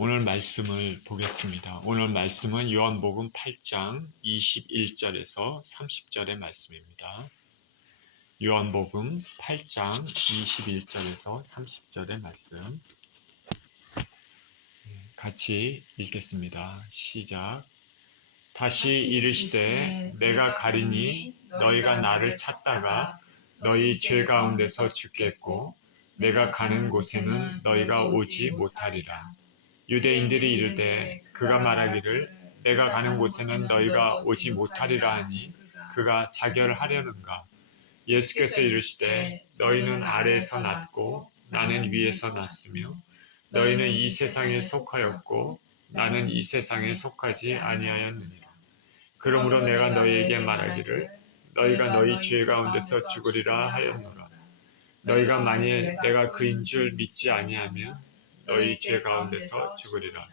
오늘 말씀을 보겠습니다. 오늘 말씀은 요한복음 8장 21절에서 30절의 말씀입니다. 요한복음 8장 21절에서 30절의 말씀 같이 읽겠습니다. 시작. 다시 이르시되 내가 가리니 너희가 나를 찾다가 너희 죄 가운데서 죽겠고 내가 가는 곳에는 너희가 오지 못하리라. 유대인들이 이르되 그가 말하기를 내가 가는 곳에는 너희가 오지 못하리라 하니 그가 자결하려는가. 예수께서 이르시되 너희는 아래에서 났고 나는 위에서 났으며 너희는 이 세상에 속하였고 나는 이 세상에 속하지 아니하였느니라. 그러므로 내가 너희에게 말하기를 너희가 너희 죄 가운데서 죽으리라 하였노라. 너희가 만일 내가 그인 줄 믿지 아니하면 너희 죄 가운데서 죽으리라.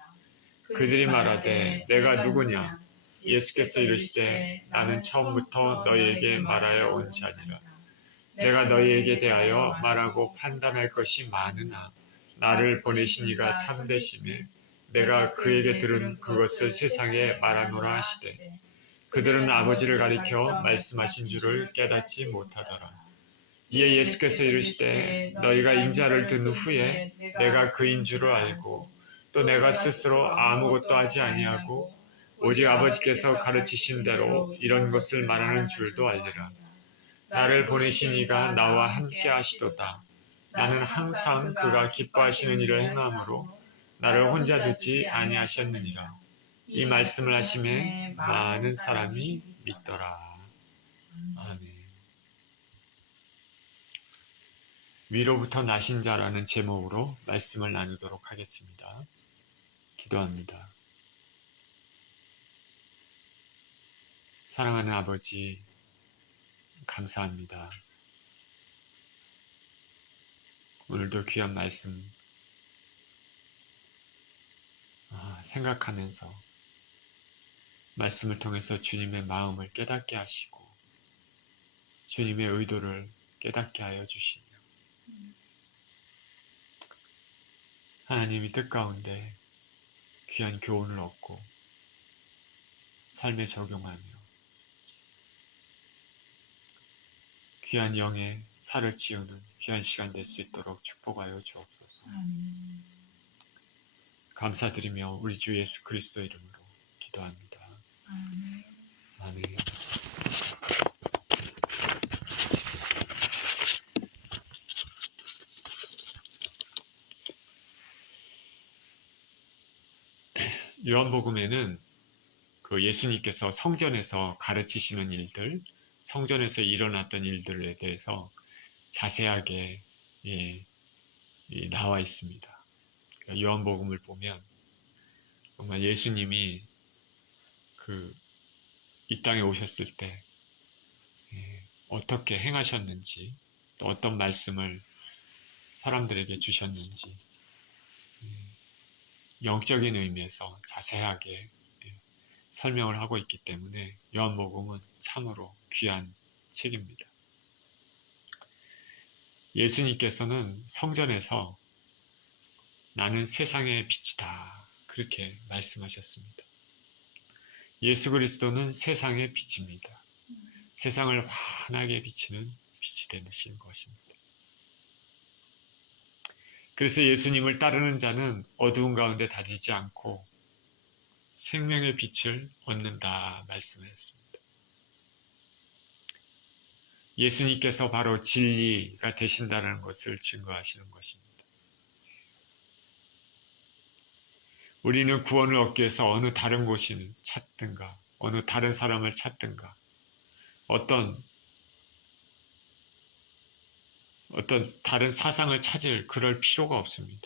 그들이 말하되 내가 누구냐? 예수께서 이르시되 나는 처음부터 너희에게 말하여 온 자니라. 내가 너희에게 대하여 말하고 판단할 것이 많으나 나를 보내신 이가 참되심에 내가 그에게 들은 그것을 세상에 말하노라 하시되 그들은 아버지를 가리켜 말씀하신 줄을 깨닫지 못하더라. 이에 예수께서 이르시되 너희가 인자를 든 후에 내가 그인 줄을 알고 또 내가 스스로 아무것도 하지 아니하고 오직 아버지께서 가르치신 대로 이런 것을 말하는 줄도 알리라. 나를 보내신 이가 나와 함께 하시도다. 나는 항상 그가 기뻐하시는 일을 행함으로 나를 혼자 두지 아니하셨느니라. 이 말씀을 하심에 많은 사람이 믿더라. 아멘. 위로부터 나신 자라는 제목으로 말씀을 나누도록 하겠습니다. 기도합니다. 사랑하는 아버지, 감사합니다. 오늘도 귀한 말씀 생각하면서 말씀을 통해서 주님의 마음을 깨닫게 하시고 주님의 의도를 깨닫게 하여 주시며 하나님이 뜻 가운데 귀한 교훈을 얻고 삶에 적용하며 귀한 영의 살을 치우는 귀한 시간 될 수 있도록 축복하여 주옵소서. 감사드리며 우리 주 예수 그리스도 이름으로 기도합니다. 아멘. 요한복음에는 그 예수님께서 성전에서 가르치시는 일들, 성전에서 일어났던 일들에 대해서 자세하게 나와 있습니다. 요한복음을 보면 정말 예수님이 이 땅에 오셨을 때 어떻게 행하셨는지, 또 어떤 말씀을 사람들에게 주셨는지 영적인 의미에서 자세하게 설명을 하고 있기 때문에 요한복음은 참으로 귀한 책입니다. 예수님께서는 성전에서 나는 세상의 빛이다 그렇게 말씀하셨습니다. 예수 그리스도는 세상의 빛입니다. 세상을 환하게 비치는 빛이 되신 것입니다. 그래서 예수님을 따르는 자는 어두운 가운데 다니지 않고 생명의 빛을 얻는다 말씀하셨습니다. 예수님께서 바로 진리가 되신다는 것을 증거하시는 것입니다. 우리는 구원을 얻기 위해서 어느 다른 곳을 찾든가 어느 다른 사람을 찾든가 어떤 다른 사상을 찾을 그럴 필요가 없습니다.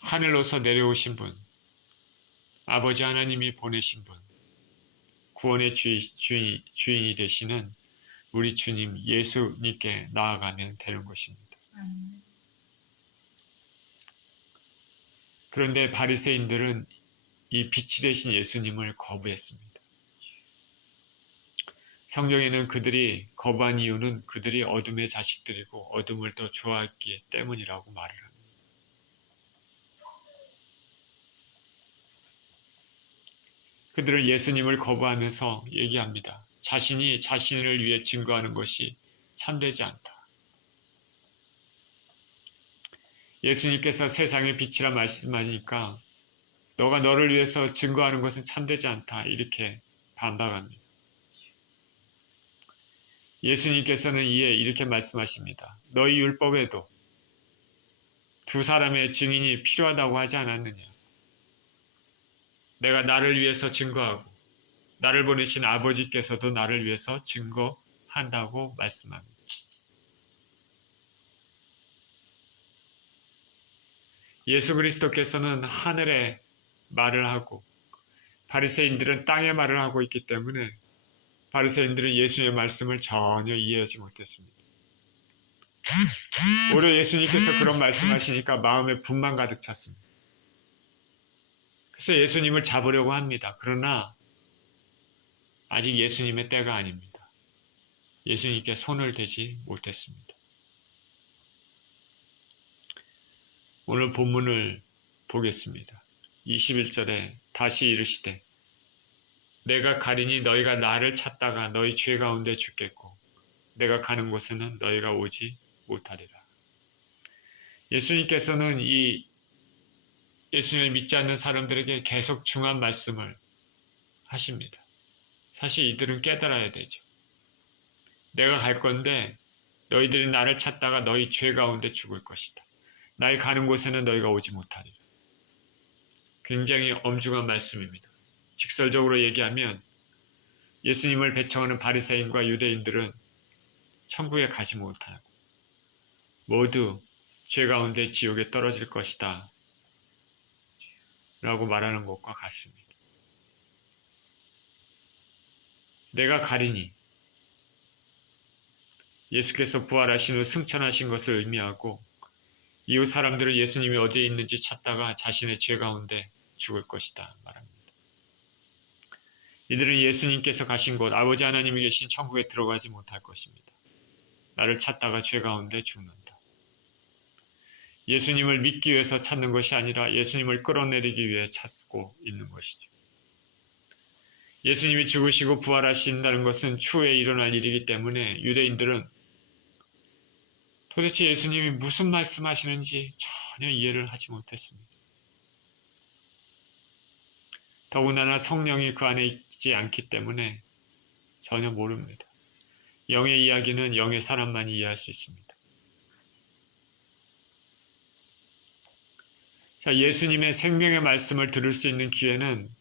하늘로서 내려오신 분, 아버지 하나님이 보내신 분, 구원의 주인이 되시는 우리 주님 예수님께 나아가면 되는 것입니다. 그런데 바리새인들은 이 빛이 되신 예수님을 거부했습니다. 성경에는 그들이 거부한 이유는 그들이 어둠의 자식들이고 어둠을 더 좋아했기 때문이라고 말을 합니다. 그들은 예수님을 거부하면서 얘기합니다. 자신이 자신을 위해 증거하는 것이 참되지 않다. 예수님께서 세상의 빛이라 말씀하니까 너가 너를 위해서 증거하는 것은 참되지 않다. 이렇게 반박합니다. 예수님께서는 이에 이렇게 말씀하십니다. 너희 율법에도 두 사람의 증인이 필요하다고 하지 않았느냐. 내가 나를 위해서 증거하고 나를 보내신 아버지께서도 나를 위해서 증거한다고 말씀합니다. 예수 그리스도께서는 하늘의 말을 하고 바리새인들은 땅의 말을 하고 있기 때문에 바리새인들은 예수의 말씀을 전혀 이해하지 못했습니다. 오히려 예수님께서 그런 말씀하시니까 마음에 분만 가득 찼습니다. 그래서 예수님을 잡으려고 합니다. 그러나 아직 예수님의 때가 아닙니다. 예수님께 손을 대지 못했습니다. 오늘 본문을 보겠습니다. 21절에 다시 이르시되 내가 가리니 너희가 나를 찾다가 너희 죄 가운데 죽겠고 내가 가는 곳에는 너희가 오지 못하리라. 예수님께서는 이 예수님을 믿지 않는 사람들에게 계속 중한 말씀을 하십니다. 사실 이들은 깨달아야 되죠. 내가 갈 건데 너희들이 나를 찾다가 너희 죄 가운데 죽을 것이다. 나의 가는 곳에는 너희가 오지 못하리라. 굉장히 엄중한 말씀입니다. 직설적으로 얘기하면 예수님을 배척하는 바리새인과 유대인들은 천국에 가지 못하고 모두 죄 가운데 지옥에 떨어질 것이다 라고 말하는 것과 같습니다. 내가 가리니 예수께서 부활하신 후 승천하신 것을 의미하고 이후 사람들은 예수님이 어디에 있는지 찾다가 자신의 죄 가운데 죽을 것이다 말합니다. 이들은 예수님께서 가신 곳 아버지 하나님이 계신 천국에 들어가지 못할 것입니다. 나를 찾다가 죄 가운데 죽는다. 예수님을 믿기 위해서 찾는 것이 아니라 예수님을 끌어내리기 위해 찾고 있는 것이죠. 예수님이 죽으시고 부활하신다는 것은 추후에 일어날 일이기 때문에 유대인들은 도대체 예수님이 무슨 말씀하시는지 전혀 이해를 하지 못했습니다. 더군다나 성령이 그 안에 있지 않기 때문에 전혀 모릅니다. 영의 이야기는 영의 사람만이 이해할 수 있습니다. 자, 예수님의 생명의 말씀을 들을 수 있는 기회는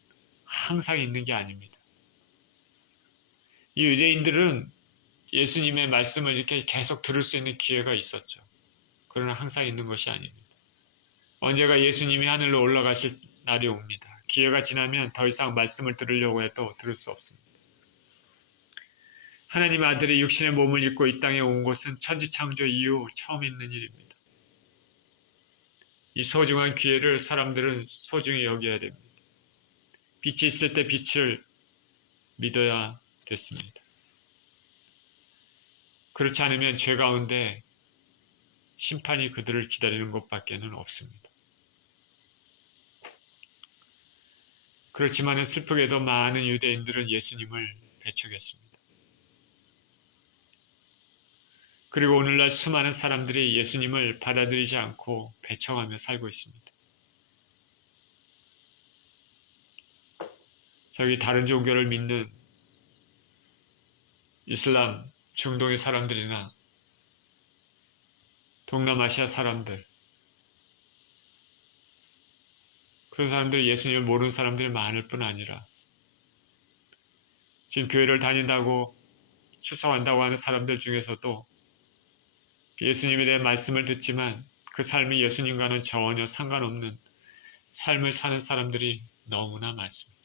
항상 있는 게 아닙니다. 이 유대인들은 예수님의 말씀을 이렇게 계속 들을 수 있는 기회가 있었죠. 그러나 항상 있는 것이 아닙니다. 언제가 예수님이 하늘로 올라가실 날이 옵니다. 기회가 지나면 더 이상 말씀을 들으려고 해도 들을 수 없습니다. 하나님 아들이 육신의 몸을 입고 이 땅에 온 것은 천지창조 이후 처음 있는 일입니다. 이 소중한 기회를 사람들은 소중히 여겨야 됩니다. 빛이 있을 때 빛을 믿어야 됐습니다. 그렇지 않으면 죄 가운데 심판이 그들을 기다리는 것밖에는 없습니다. 그렇지만 슬프게도 많은 유대인들은 예수님을 배척했습니다. 그리고 오늘날 수많은 사람들이 예수님을 받아들이지 않고 배척하며 살고 있습니다. 저기 다른 종교를 믿는 이슬람, 중동의 사람들이나 동남아시아 사람들, 그런 사람들이 예수님을 모르는 사람들이 많을 뿐 아니라 지금 교회를 다닌다고 추성한다고 하는 사람들 중에서도 예수님에 대한 말씀을 듣지만 그 삶이 예수님과는 전혀 상관없는 삶을 사는 사람들이 너무나 많습니다.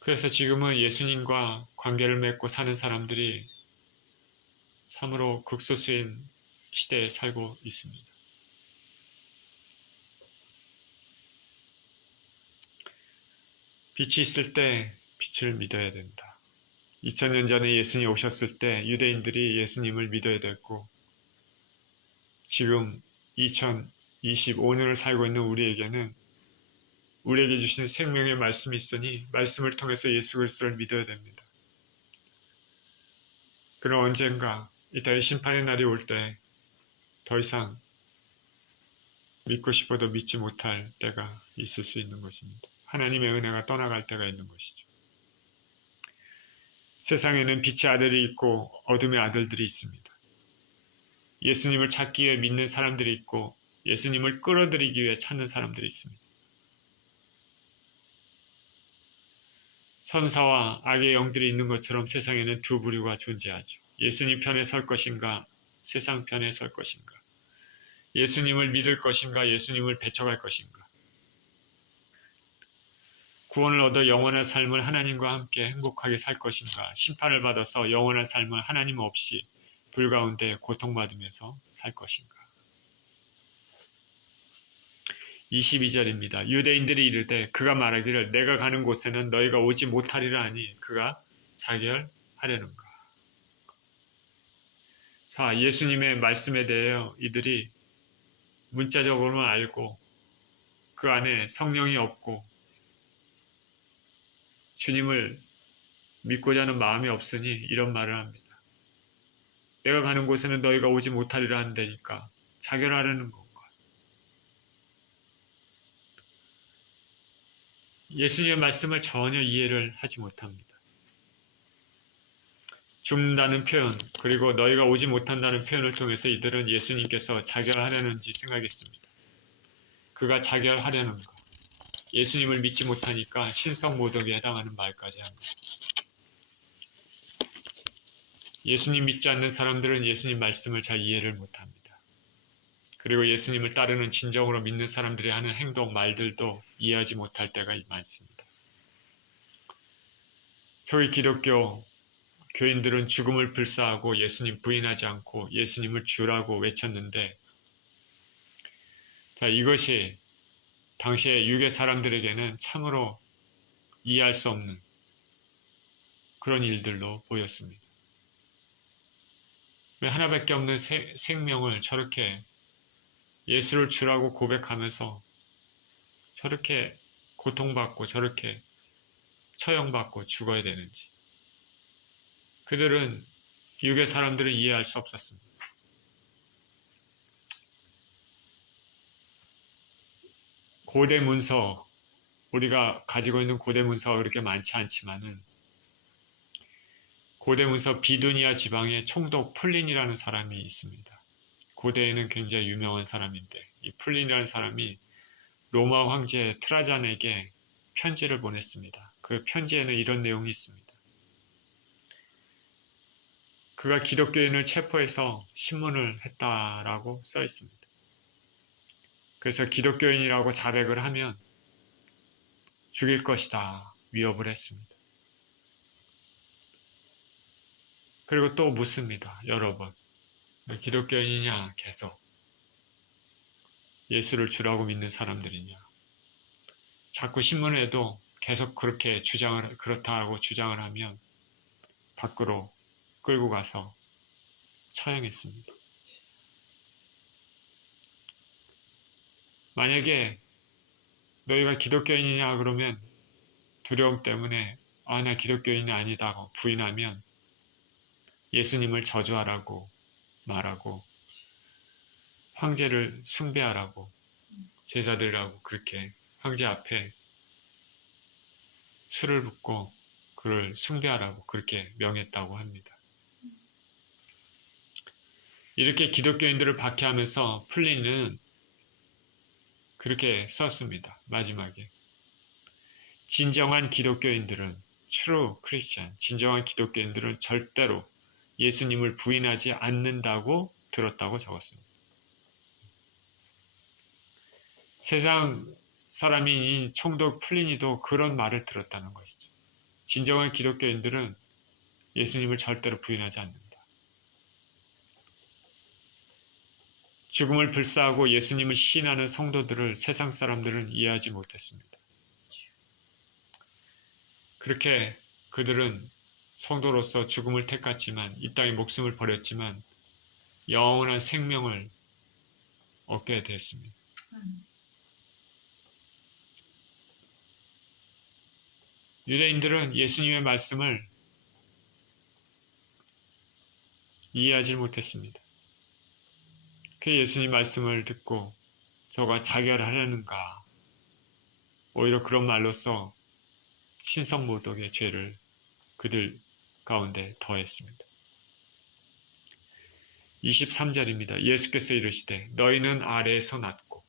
그래서 지금은 예수님과 관계를 맺고 사는 사람들이 참으로 극소수인 시대에 살고 있습니다. 빛이 있을 때 빛을 믿어야 된다. 2000년 전에 예수님 오셨을 때 유대인들이 예수님을 믿어야 됐고 지금 25년을 살고 있는 우리에게는 우리에게 주신 생명의 말씀이 있으니 말씀을 통해서 예수 그리스도를 믿어야 됩니다. 그럼 언젠가 이 땅의 심판의 날이 올 때 더 이상 믿고 싶어도 믿지 못할 때가 있을 수 있는 것입니다. 하나님의 은혜가 떠나갈 때가 있는 것이죠. 세상에는 빛의 아들이 있고 어둠의 아들들이 있습니다. 예수님을 찾기 위해 믿는 사람들이 있고 예수님을 끌어들이기 위해 찾는 사람들이 있습니다. 선사와 악의 영들이 있는 것처럼 세상에는 두 부류가 존재하죠. 예수님 편에 설 것인가, 세상 편에 설 것인가. 예수님을 믿을 것인가, 예수님을 배척할 것인가. 구원을 얻어 영원한 삶을 하나님과 함께 행복하게 살 것인가, 심판을 받아서 영원한 삶을 하나님 없이 불 가운데 고통받으면서 살 것인가. 22절입니다. 유대인들이 이르되 그가 말하기를 내가 가는 곳에는 너희가 오지 못하리라 하니 그가 자결하려는가. 자, 예수님의 말씀에 대하여 이들이 문자적으로만 알고 그 안에 성령이 없고 주님을 믿고자 하는 마음이 없으니 이런 말을 합니다. 내가 가는 곳에는 너희가 오지 못하리라 한다니까 자결하려는 건가. 예수님의 말씀을 전혀 이해를 하지 못합니다. 죽는다는 표현 그리고 너희가 오지 못한다는 표현을 통해서 이들은 예수님께서 자결하려는지 생각했습니다. 그가 자결하려는가. 예수님을 믿지 못하니까 신성모독에 해당하는 말까지 합니다. 예수님 믿지 않는 사람들은 예수님 말씀을 잘 이해를 못합니다. 그리고 예수님을 따르는 진정으로 믿는 사람들이 하는 행동, 말들도 이해하지 못할 때가 많습니다. 저희 기독교 교인들은 죽음을 불사하고 예수님 부인하지 않고 예수님을 주라고 외쳤는데, 자, 이것이 당시의 유대 사람들에게는 참으로 이해할 수 없는 그런 일들로 보였습니다. 왜 하나밖에 없는 생명을 저렇게 예수를 주라고 고백하면서 저렇게 고통받고 저렇게 처형받고 죽어야 되는지. 그들은 유대 사람들은 이해할 수 없었습니다. 고대 문서, 우리가 가지고 있는 고대 문서가 그렇게 많지 않지만은 고대 문서 비두니아 지방에 총독 플린이라는 사람이 있습니다. 고대에는 굉장히 유명한 사람인데 이 플린이라는 사람이 로마 황제 트라잔에게 편지를 보냈습니다. 그 편지에는 이런 내용이 있습니다. 그가 기독교인을 체포해서 신문을 했다라고 써 있습니다. 그래서 기독교인이라고 자백을 하면 죽일 것이다 위협을 했습니다. 그리고 또 묻습니다. 여러 번. 기독교인이냐 계속. 예수를 주라고 믿는 사람들이냐. 자꾸 신문에도 계속 그렇게 그렇다고 주장을 하면 밖으로 끌고 가서 처형했습니다. 만약에 너희가 기독교인이냐 그러면 두려움 때문에 나 기독교인이 아니다고 부인하면 예수님을 저주하라고 말하고 황제를 숭배하라고 제사드리라고 그렇게 황제 앞에 술을 붓고 그를 숭배하라고 그렇게 명했다고 합니다. 이렇게 기독교인들을 박해하면서 플린은 그렇게 썼습니다. 마지막에 진정한 기독교인들은 true Christian, 진정한 기독교인들은 절대로 예수님을 부인하지 않는다고 들었다고 적었습니다. 세상 사람인 총독 플리니도 그런 말을 들었다는 것이죠. 진정한 기독교인들은 예수님을 절대로 부인하지 않는다. 죽음을 불사하고 예수님을 시인하는 성도들을 세상 사람들은 이해하지 못했습니다. 그렇게 그들은 성도로서 죽음을 택했지만 이 땅에 목숨을 버렸지만 영원한 생명을 얻게 되었습니다. 유대인들은 예수님의 말씀을 이해하지 못했습니다. 그 예수님 말씀을 듣고 저가 자결하려는가, 오히려 그런 말로써 신성모독의 죄를 그들 가운데 더했습니다. 23절입니다. 예수께서 이르시되 너희는 아래에서 났고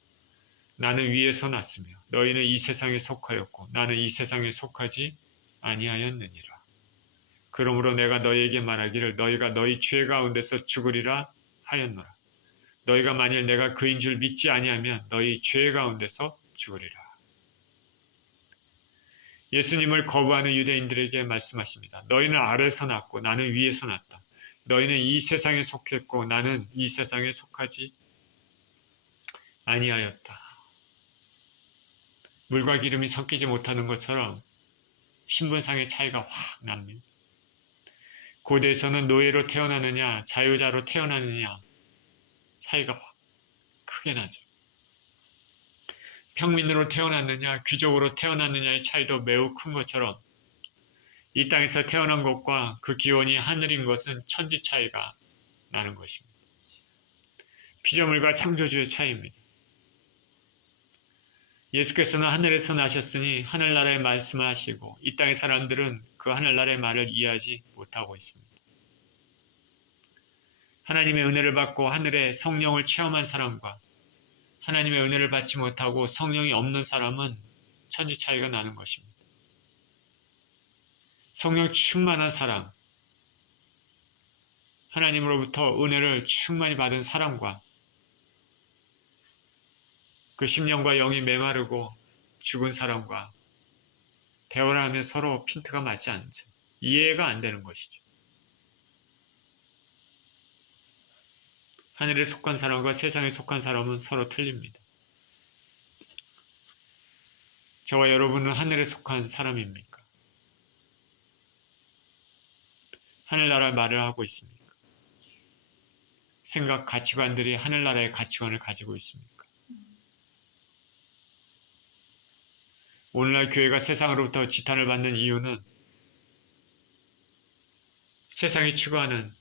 나는 위에서 났으며 너희는 이 세상에 속하였고 나는 이 세상에 속하지 아니하였느니라. 그러므로 내가 너희에게 말하기를 너희가 너희 죄 가운데서 죽으리라 하였노라. 너희가 만일 내가 그인 줄 믿지 아니하면 너희 죄 가운데서 죽으리라. 예수님을 거부하는 유대인들에게 말씀하십니다. 너희는 아래에서 났고 나는 위에서 났다. 너희는 이 세상에 속했고 나는 이 세상에 속하지 아니하였다. 물과 기름이 섞이지 못하는 것처럼 신분상의 차이가 확 납니다. 고대에서는 노예로 태어나느냐 자유자로 태어나느냐 차이가 확 크게 나죠. 평민으로 태어났느냐 귀족으로 태어났느냐의 차이도 매우 큰 것처럼 이 땅에서 태어난 것과 그 기원이 하늘인 것은 천지 차이가 나는 것입니다. 피조물과 창조주의 차이입니다. 예수께서는 하늘에서 나셨으니 하늘나라의 말씀을 하시고 이 땅의 사람들은 그 하늘나라의 말을 이해하지 못하고 있습니다. 하나님의 은혜를 받고 하늘의 성령을 체험한 사람과 하나님의 은혜를 받지 못하고 성령이 없는 사람은 천지 차이가 나는 것입니다. 성령 충만한 사람, 하나님으로부터 은혜를 충만히 받은 사람과 그 심령과 영이 메마르고 죽은 사람과 대화를 하면 서로 핀트가 맞지 않죠. 이해가 안 되는 것이죠. 하늘에 속한 사람과 세상에 속한 사람은 서로 틀립니다. 저와 여러분은 하늘에 속한 사람입니까? 하늘나라의 말을 하고 있습니까? 생각, 가치관들이 하늘나라의 가치관을 가지고 있습니까? 오늘날 교회가 세상으로부터 지탄을 받는 이유는 세상이 추구하는,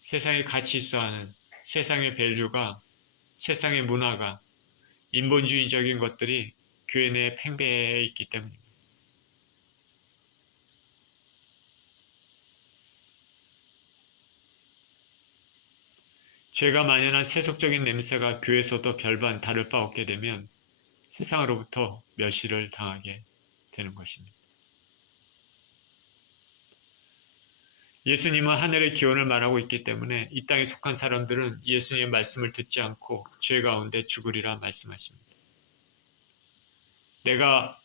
세상이 가치 있어하는 세상의 밸류가, 세상의 문화가, 인본주의적인 것들이 교회 내에 팽배해 있기 때문입니다. 죄가 만연한 세속적인 냄새가 교회에서도 별반 다를 바 없게 되면 세상으로부터 멸시를 당하게 되는 것입니다. 예수님은 하늘의 기원을 말하고 있기 때문에 이 땅에 속한 사람들은 예수님의 말씀을 듣지 않고 죄 가운데 죽으리라 말씀하십니다. 내가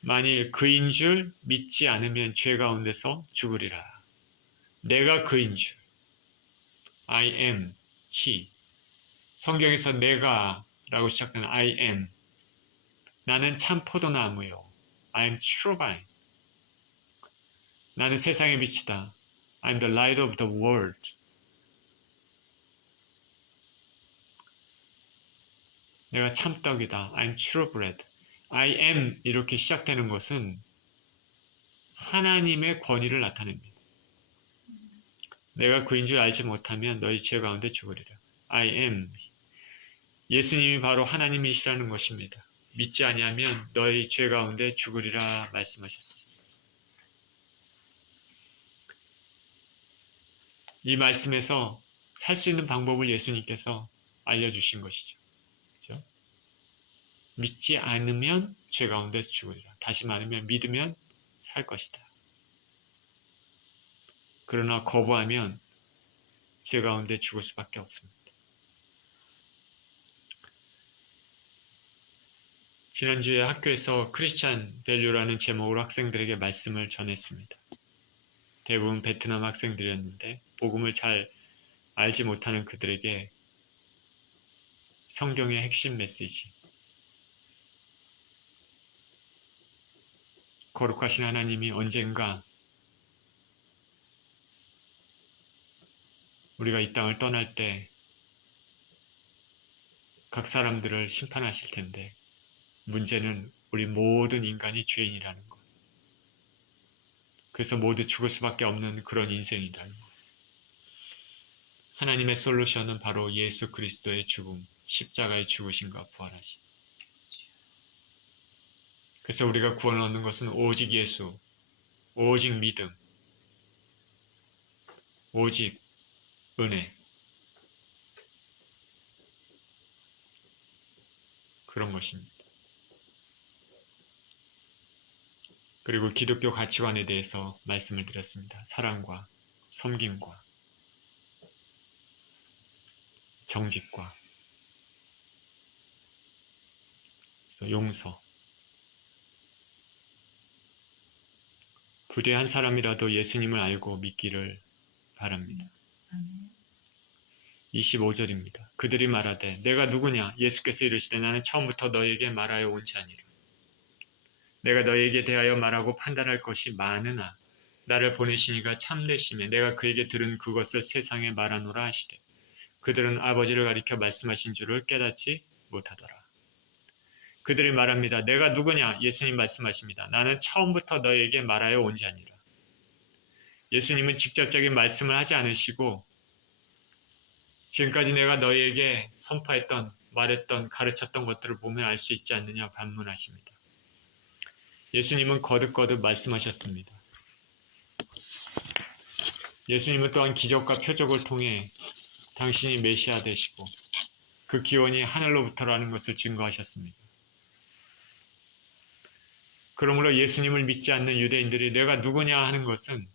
만일 그인 줄 믿지 않으면 죄 가운데서 죽으리라. 내가 그인 줄. I am, he. 성경에서 내가 라고 시작하는 I am. 나는 참 포도나무요. I am true vine. 나는 세상의 빛이다. I am the light of the world. 내가 참떡이다. I am true bread. I am 이렇게 시작되는 것은 하나님의 권위를 나타냅니다. 내가 그인 줄 알지 못하면 너희 죄 가운데 죽으리라. I am. 예수님이 바로 하나님이시라는 것입니다. 믿지 아니하면 너희 죄 가운데 죽으리라 말씀하셨습니다. 이 말씀에서 살 수 있는 방법을 예수님께서 알려주신 것이죠. 그렇죠? 믿지 않으면 죄 가운데 죽으리라. 다시 말하면 믿으면 살 것이다. 그러나 거부하면 죄 가운데 죽을 수밖에 없습니다. 지난주에 학교에서 크리스찬 밸류라는 제목으로 학생들에게 말씀을 전했습니다. 대부분 베트남 학생들이었는데 복음을 잘 알지 못하는 그들에게 성경의 핵심 메시지, 거룩하신 하나님이 언젠가 우리가 이 땅을 떠날 때 각 사람들을 심판하실 텐데 문제는 우리 모든 인간이 죄인이라는 것. 그래서 모두 죽을 수밖에 없는 그런 인생이라는 것. 하나님의 솔루션은 바로 예수 그리스도의 죽음, 십자가의 죽으심과 부활하심. 그래서 우리가 구원을 얻는 것은 오직 예수, 오직 믿음, 오직 은혜. 그런 것입니다. 그리고 기독교 가치관에 대해서 말씀을 드렸습니다. 사랑과 섬김과 정직과 용서. 부디 한 사람이라도 예수님을 알고 믿기를 바랍니다. 25절입니다. 그들이 말하되 내가 누구냐? 예수께서 이르시되 나는 처음부터 너에게 말하여 온지 아니라. 내가 너에게 대하여 말하고 판단할 것이 많으나 나를 보내시니가 참되심에 내가 그에게 들은 그것을 세상에 말하노라 하시되 그들은 아버지를 가리켜 말씀하신 줄을 깨닫지 못하더라. 그들이 말합니다. 내가 누구냐? 예수님 말씀하십니다. 나는 처음부터 너에게 말하여 온지 아니라. 예수님은 직접적인 말씀을 하지 않으시고 지금까지 내가 너희에게 선포했던, 말했던, 가르쳤던 것들을 보면 알 수 있지 않느냐 반문하십니다. 예수님은 거듭거듭 말씀하셨습니다. 예수님은 또한 기적과 표적을 통해 당신이 메시아 되시고 그 기원이 하늘로부터라는 것을 증거하셨습니다. 그러므로 예수님을 믿지 않는 유대인들이 내가 누구냐 하는 것은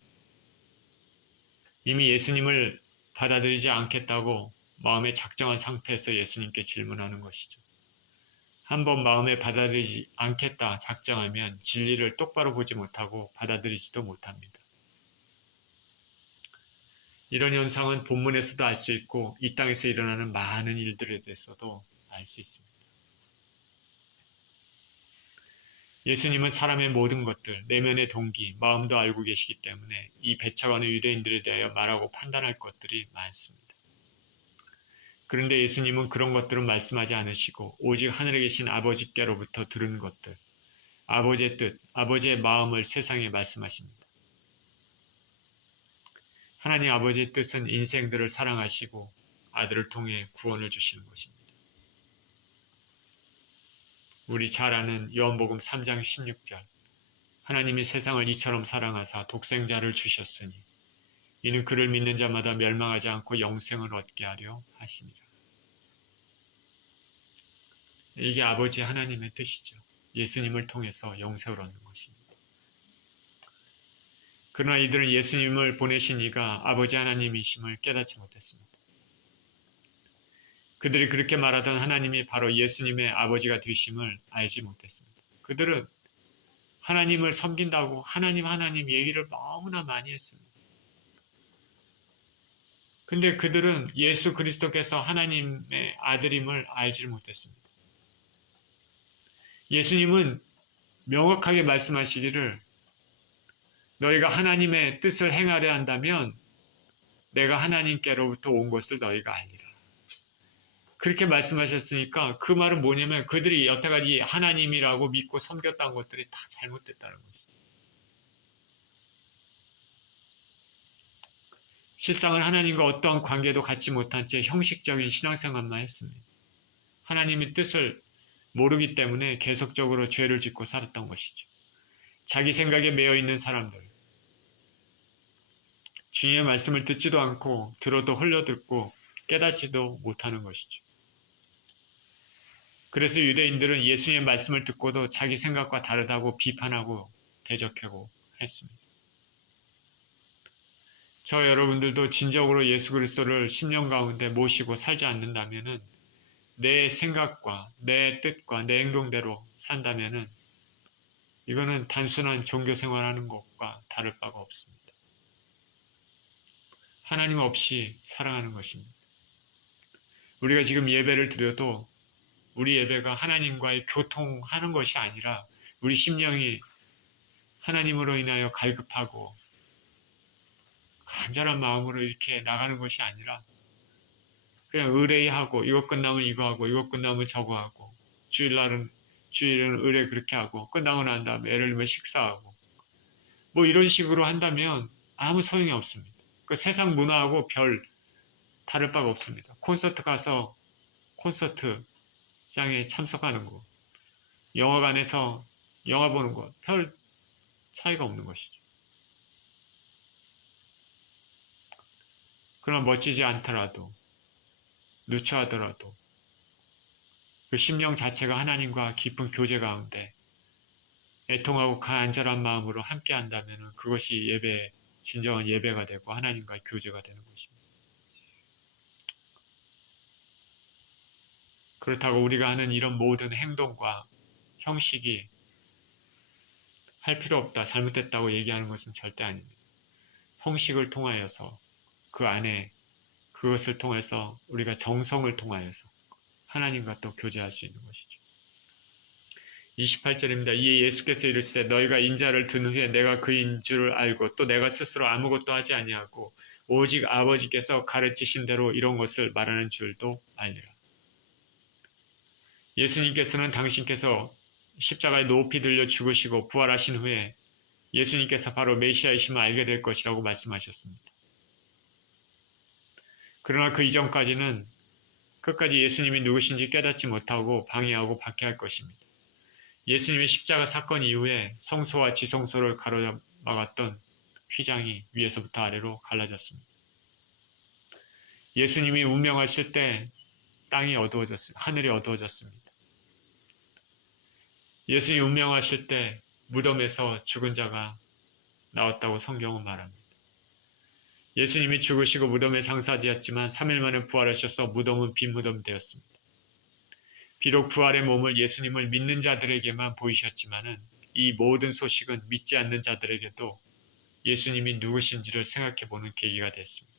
이미 예수님을 받아들이지 않겠다고 마음에 작정한 상태에서 예수님께 질문하는 것이죠. 한번 마음에 받아들이지 않겠다 작정하면 진리를 똑바로 보지 못하고 받아들이지도 못합니다. 이런 현상은 본문에서도 알 수 있고 이 땅에서 일어나는 많은 일들에 대해서도 알 수 있습니다. 예수님은 사람의 모든 것들, 내면의 동기, 마음도 알고 계시기 때문에 이 배척하는 유대인들에 대하여 말하고 판단할 것들이 많습니다. 그런데 예수님은 그런 것들은 말씀하지 않으시고 오직 하늘에 계신 아버지께로부터 들은 것들, 아버지의 뜻, 아버지의 마음을 세상에 말씀하십니다. 하나님 아버지의 뜻은 인생들을 사랑하시고 아들을 통해 구원을 주시는 것입니다. 우리 잘 아는 요한복음 3장 16절 하나님이 세상을 이처럼 사랑하사 독생자를 주셨으니 이는 그를 믿는 자마다 멸망하지 않고 영생을 얻게 하려 하심이라. 이게 아버지 하나님의 뜻이죠. 예수님을 통해서 영생을 얻는 것입니다. 그러나 이들은 예수님을 보내신 이가 아버지 하나님이심을 깨닫지 못했습니다. 그들이 그렇게 말하던 하나님이 바로 예수님의 아버지가 되심을 알지 못했습니다. 그들은 하나님을 섬긴다고 하나님 얘기를 너무나 많이 했습니다. 근데 그들은 예수 그리스도께서 하나님의 아들임을 알지 못했습니다. 예수님은 명확하게 말씀하시기를 너희가 하나님의 뜻을 행하려 한다면 내가 하나님께로부터 온 것을 너희가 알리라. 그렇게 말씀하셨으니까 그 말은 뭐냐면 그들이 여태까지 하나님이라고 믿고 섬겼던 것들이 다 잘못됐다는 것이죠. 실상은 하나님과 어떠한 관계도 갖지 못한 채 형식적인 신앙생활만 했습니다. 하나님의 뜻을 모르기 때문에 계속적으로 죄를 짓고 살았던 것이죠. 자기 생각에 매여 있는 사람들, 주님의 말씀을 듣지도 않고 들어도 흘려듣고 깨닫지도 못하는 것이죠. 그래서 유대인들은 예수님의 말씀을 듣고도 자기 생각과 다르다고 비판하고 대적하고 했습니다. 저 여러분들도 진정으로 예수 그리스도를 10년 가운데 모시고 살지 않는다면 내 생각과 내 뜻과 내 행동대로 산다면 이거는 단순한 종교 생활하는 것과 다를 바가 없습니다. 하나님 없이 살아가는 것입니다. 우리가 지금 예배를 드려도 우리 예배가 하나님과의 교통하는 것이 아니라 우리 심령이 하나님으로 인하여 갈급하고 간절한 마음으로 이렇게 나가는 것이 아니라 그냥 의뢰하고 이거 끝나면 이거 하고 이거 끝나면 저거 하고 주일은 의뢰 그렇게 하고 끝나고 난 다음에 예를 들면 식사하고 뭐 이런 식으로 한다면 아무 소용이 없습니다. 그 세상 문화하고 별 다를 바가 없습니다. 콘서트 가서 콘서트장에 참석하는 거, 영화관에서 영화 보는 거 별 차이가 없는 것이죠. 그러나 멋지지 않더라도 누추하더라도 그 심령 자체가 하나님과 깊은 교제 가운데 애통하고 간절한 마음으로 함께 한다면 그것이 진정한 예배가 되고 하나님과 교제가 되는 것입니다. 그렇다고 우리가 하는 이런 모든 행동과 형식이 할 필요 없다, 잘못됐다고 얘기하는 것은 절대 아닙니다. 형식을 통하여서 그 안에 그것을 통해서 우리가 정성을 통하여서 하나님과 또 교제할 수 있는 것이죠. 28절입니다. 이에 예수께서 이르시되 너희가 인자를 든 후에 내가 그인 줄을 알고 또 내가 스스로 아무것도 하지 아니하고 오직 아버지께서 가르치신 대로 이런 것을 말하는 줄도 알리라. 예수님께서는 당신께서 십자가에 높이 들려 죽으시고 부활하신 후에 예수님께서 바로 메시아이심을 알게 될 것이라고 말씀하셨습니다. 그러나 그 이전까지는 끝까지 예수님이 누구신지 깨닫지 못하고 방해하고 박해할 것입니다. 예수님의 십자가 사건 이후에 성소와 지성소를 가로막았던 휘장이 위에서부터 아래로 갈라졌습니다. 예수님이 운명하실 때 땅이 어두워졌습니다. 하늘이 어두워졌습니다. 예수님이 운명하실 때 무덤에서 죽은 자가 나왔다고 성경은 말합니다. 예수님이 죽으시고 무덤에 장사되었지만 3일 만에 부활하셔서 무덤은 빈 무덤 되었습니다. 비록 부활의 몸을 예수님을 믿는 자들에게만 보이셨지만은 이 모든 소식은 믿지 않는 자들에게도 예수님이 누구신지를 생각해보는 계기가 됐습니다.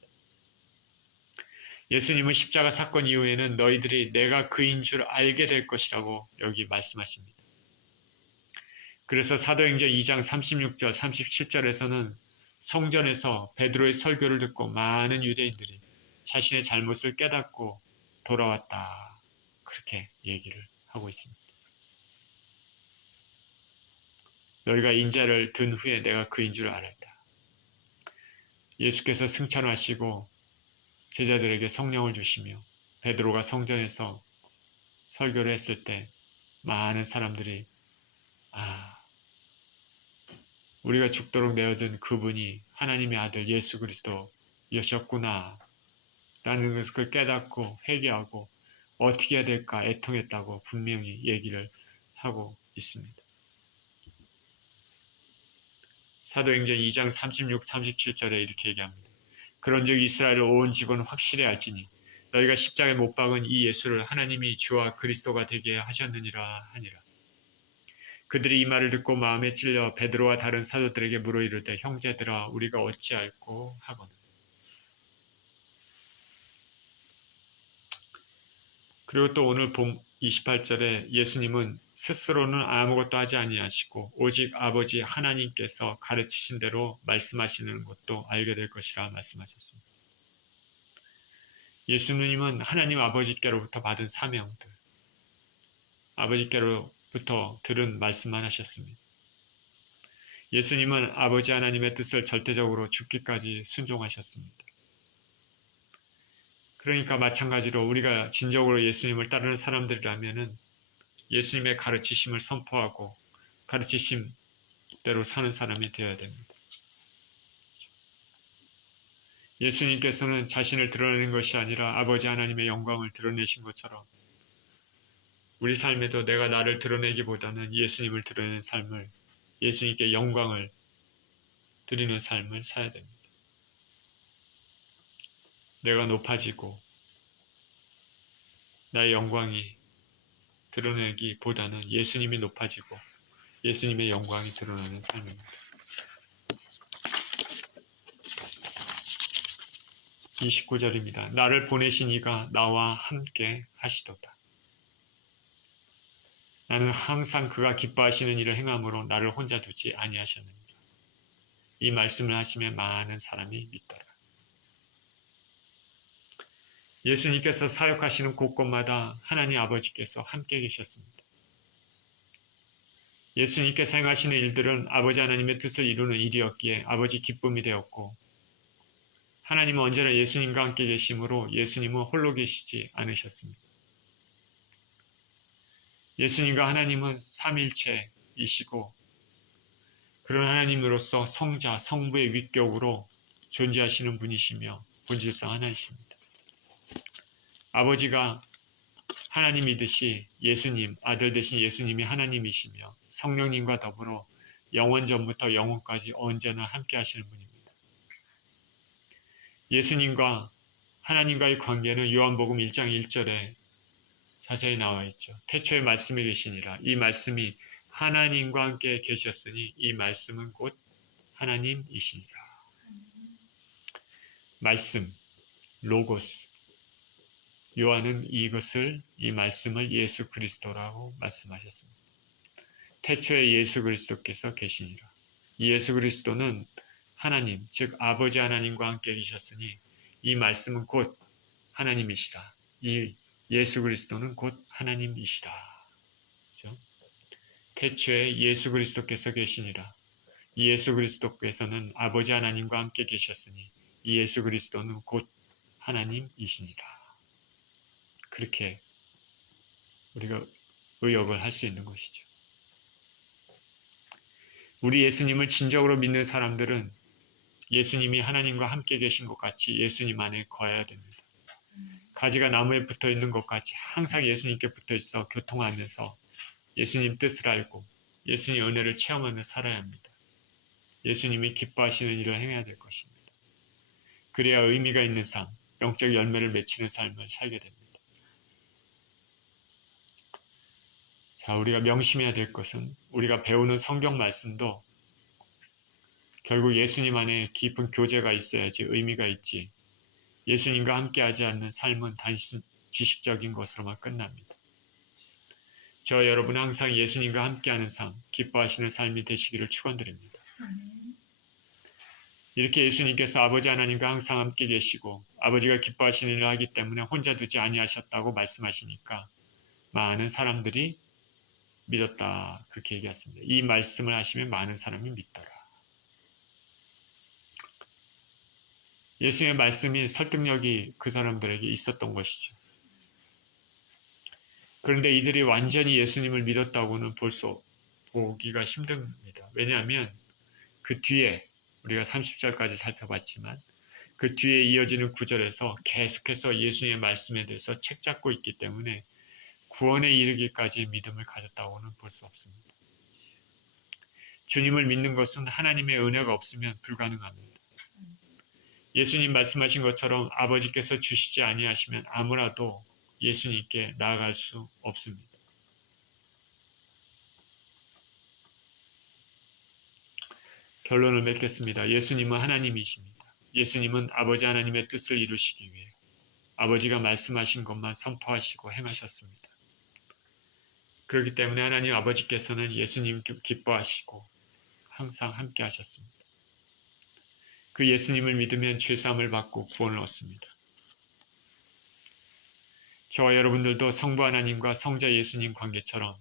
예수님은 십자가 사건 이후에는 너희들이 내가 그인 줄 알게 될 것이라고 여기 말씀하십니다. 그래서 사도행전 2장 36절, 37절에서는 성전에서 베드로의 설교를 듣고 많은 유대인들이 자신의 잘못을 깨닫고 돌아왔다. 그렇게 얘기를 하고 있습니다. 너희가 인자를 든 후에 내가 그인 줄 알았다. 예수께서 승천하시고 제자들에게 성령을 주시며 베드로가 성전에서 설교를 했을 때 많은 사람들이 우리가 죽도록 내어둔 그분이 하나님의 아들 예수 그리스도였었구나 라는 것을 깨닫고 회개하고 어떻게 해야 될까 애통했다고 분명히 얘기를 하고 있습니다. 사도행전 2장 36, 37절에 이렇게 얘기합니다. 그런즉 이스라엘 온 집은 확실히 알지니 너희가 십자가에 못 박은 이 예수를 하나님이 주와 그리스도가 되게 하셨느니라 하니라. 그들이 이 말을 듣고 마음에 찔려 베드로와 다른 사도들에게 물어 이르되 형제들아 우리가 어찌할꼬 하거늘. 그리고 또 오늘 본 28절에 예수님은 스스로는 아무것도 하지 아니하시고 오직 아버지 하나님께서 가르치신 대로 말씀하시는 것도 알게 될 것이라 말씀하셨습니다. 예수님은 하나님 아버지께로부터 받은 사명들, 아버지께로부터 들은 말씀만 하셨습니다. 예수님은 아버지 하나님의 뜻을 절대적으로 죽기까지 순종하셨습니다. 그러니까 마찬가지로 우리가 진정으로 예수님을 따르는 사람들이라면 예수님의 가르치심을 선포하고 가르치심대로 사는 사람이 되어야 됩니다. 예수님께서는 자신을 드러내는 것이 아니라 아버지 하나님의 영광을 드러내신 것처럼 우리 삶에도 내가 나를 드러내기보다는 예수님을 드러내는 삶을, 예수님께 영광을 드리는 삶을 살아야 됩니다. 내가 높아지고 나의 영광이 드러내기보다는 예수님이 높아지고 예수님의 영광이 드러나는 삶입니다. 29절입니다. 나를 보내신 이가 나와 함께 하시도다. 나는 항상 그가 기뻐하시는 일을 행함으로 나를 혼자 두지 아니하셨느니라. 이 말씀을 하시면 많은 사람이 믿더라. 예수님께서 사역하시는 곳곳마다 하나님 아버지께서 함께 계셨습니다. 예수님께서 행하시는 일들은 아버지 하나님의 뜻을 이루는 일이었기에 아버지 기쁨이 되었고, 하나님은 언제나 예수님과 함께 계심으로 예수님은 홀로 계시지 않으셨습니다. 예수님과 하나님은 삼일체이시고, 그런 하나님으로서 성자, 성부의 위격으로 존재하시는 분이시며 본질상 하나이십니다. 아버지가 하나님이듯이 예수님, 아들 되신 예수님이 하나님이시며 성령님과 더불어 영원 전부터 영원까지 언제나 함께 하시는 분입니다. 예수님과 하나님과의 관계는 요한복음 1장 1절에 자세히 나와 있죠. 태초에 말씀이 계시니라. 이 말씀이 하나님과 함께 계셨으니 이 말씀은 곧 하나님이시니라. 말씀, 로고스. 요한은 이 말씀을 예수 그리스도라고 말씀하셨습니다. 태초에 예수 그리스도께서 계시니라. 이 예수 그리스도는 하나님, 즉 아버지 하나님과 함께 계셨으니 이 말씀은 곧 하나님이시라. 이 예수 그리스도는 곧 하나님이시라. 그렇죠? 태초에 예수 그리스도께서 계시니라. 이 예수 그리스도께서는 아버지 하나님과 함께 계셨으니 이 예수 그리스도는 곧 하나님이시니라. 그렇게 우리가 의역을 할 수 있는 것이죠. 우리 예수님을 진정으로 믿는 사람들은 예수님이 하나님과 함께 계신 것 같이 예수님 안에 거해야 됩니다. 가지가 나무에 붙어 있는 것 같이 항상 예수님께 붙어 있어 교통하면서 예수님 뜻을 알고 예수님 은혜를 체험하며 살아야 합니다. 예수님이 기뻐하시는 일을 행해야 될 것입니다. 그래야 의미가 있는 삶, 영적 열매를 맺히는 삶을 살게 됩니다. 자, 우리가 명심해야 될 것은 우리가 배우는 성경 말씀도 결국 예수님 안에 깊은 교제가 있어야지 의미가 있지, 예수님과 함께하지 않는 삶은 단순 지식적인 것으로만 끝납니다. 저와 여러분은 항상 예수님과 함께하는 삶, 기뻐하시는 삶이 되시기를 축원드립니다. 이렇게 예수님께서 아버지 하나님과 항상 함께 계시고 아버지가 기뻐하시는 일을 하기 때문에 혼자 두지 아니하셨다고 말씀하시니까 많은 사람들이 믿었다, 그렇게 얘기했습니다. 이 말씀을 하시면 많은 사람이 믿더라. 예수의 말씀이 설득력이 그 사람들에게 있었던 것이죠. 그런데 이들이 완전히 예수님을 믿었다고는 보기가 힘듭니다. 왜냐하면 그 뒤에 우리가 30절까지 살펴봤지만 그 뒤에 이어지는 구절에서 계속해서 예수님의 말씀에 대해서 책잡고 있기 때문에 구원에 이르기까지 믿음을 가졌다고는 볼 수 없습니다. 주님을 믿는 것은 하나님의 은혜가 없으면 불가능합니다. 예수님 말씀하신 것처럼 아버지께서 주시지 아니하시면 아무라도 예수님께 나아갈 수 없습니다. 결론을 맺겠습니다. 예수님은 하나님이십니다. 예수님은 아버지 하나님의 뜻을 이루시기 위해 아버지가 말씀하신 것만 선포하시고 행하셨습니다. 그렇기 때문에 하나님 아버지께서는 예수님 기뻐하시고 항상 함께 하셨습니다. 그 예수님을 믿으면 죄사함을 받고 구원을 얻습니다. 저와 여러분들도 성부 하나님과 성자 예수님 관계처럼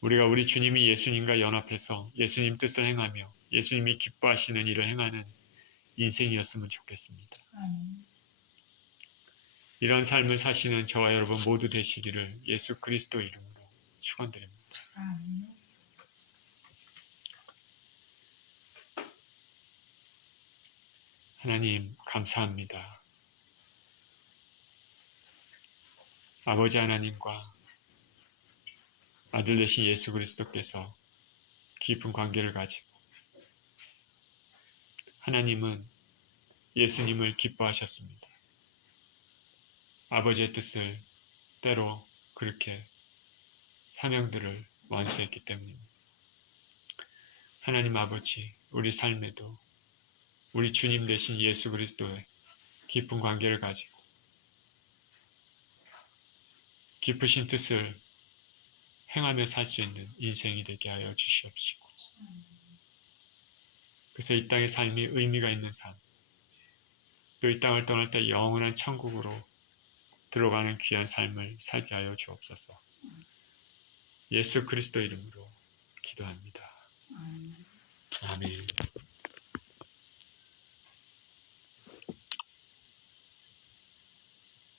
우리가 우리 주님이 예수님과 연합해서 예수님 뜻을 행하며 예수님이 기뻐하시는 일을 행하는 인생이었으면 좋겠습니다. 이런 삶을 사시는 저와 여러분 모두 되시기를 예수 그리스도 이름으로 축원드립니다. 하나님 감사합니다. 아버지 하나님과 아들 되신 예수 그리스도께서 깊은 관계를 가지고 하나님은 예수님을 기뻐하셨습니다. 아버지의 뜻을 때로 그렇게 사명들을 완수했기 때문입니다. 하나님 아버지, 우리 삶에도 우리 주님 되신 예수 그리스도의 깊은 관계를 가지고 깊으신 뜻을 행하며 살 수 있는 인생이 되게 하여 주시옵시고, 그래서 이 땅의 삶이 의미가 있는 삶, 또 이 땅을 떠날 때 영원한 천국으로 들어가는 귀한 삶을 살게 하여 주옵소서. 예수 그리스도 이름으로 기도합니다. 아멘.